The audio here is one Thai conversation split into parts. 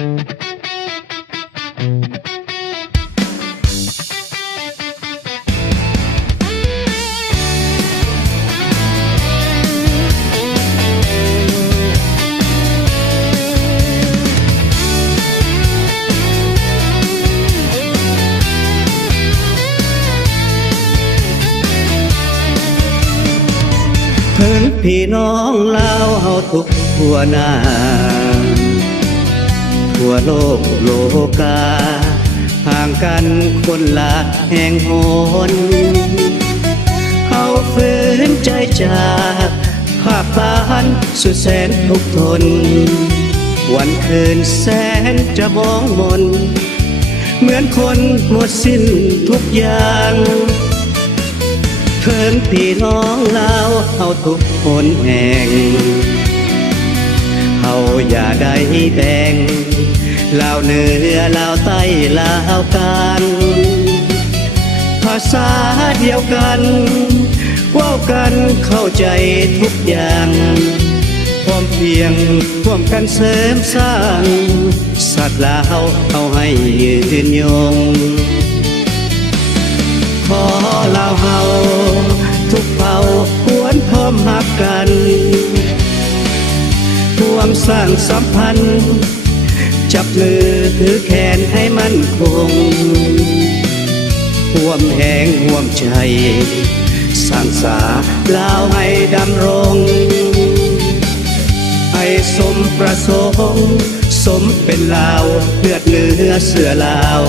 เพิ่นพี่น้องลาวเฮาทุกทั่วหน้าทั่วโลกโลกาห่างกันคนละแห่งหนเฮาฝืนใจจากภาคบ้านสุดแสนทุกข์ทนวันคืนแสนจะมองมนเหมือนคนหมดสิ้นทุกอย่างเพิ่นพี่น้องลาวเฮาทุกคนแห่งเฮาอย่าได้แบ่งลาวเหนือลาวใต้ลาวกลางภาษาเดียวกันเว้ากันเข้าใจทุกอย่างพร้อมเพรียงร่วมกันเสริมสร้างสัตว์ลาวเอาให้ยืนยงขอลาวเฮาทุกเผ่าควรพร้อมหักกันร่วมสร้างสัมพันธ์จับมือถือแขนให้มั่นคงร่วมแหงร่วมใจสร้างสาลาวให้ดำรงให้สมประสงค์สมเป็นลาวเลือดเนื้อเสือลาว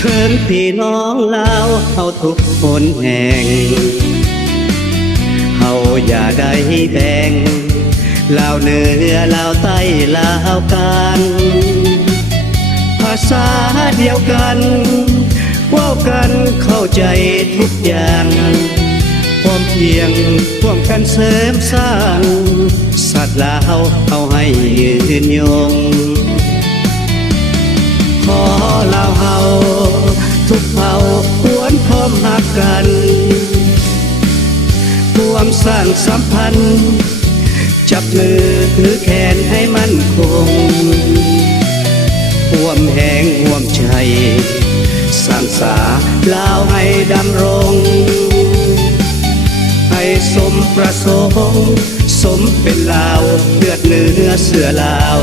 เพิ่นพี่น้องลาวเฮาทุกคนแห่งเฮาอย่าได้แบ่งลาวเหนือลาวใต้ลาวกลางภาษาเดียวกันเว้ากันเข้าใจทุกอย่างพร้อมเพรียงร่วมกันเสริมสร้างสัตว์ลาวเอาให้ยืนยงขอลาวเฮาทุกเผ่าควรพร้อมหักกันร่วมสร้างสัมพันธ์จับมือถือแขนให้มั่นคงร่วมแหงร่วมใจสร้างสาลาวให้ดำรงให้สมประสงค์สมเป็นลาวเลือดเนื้อเสือลาว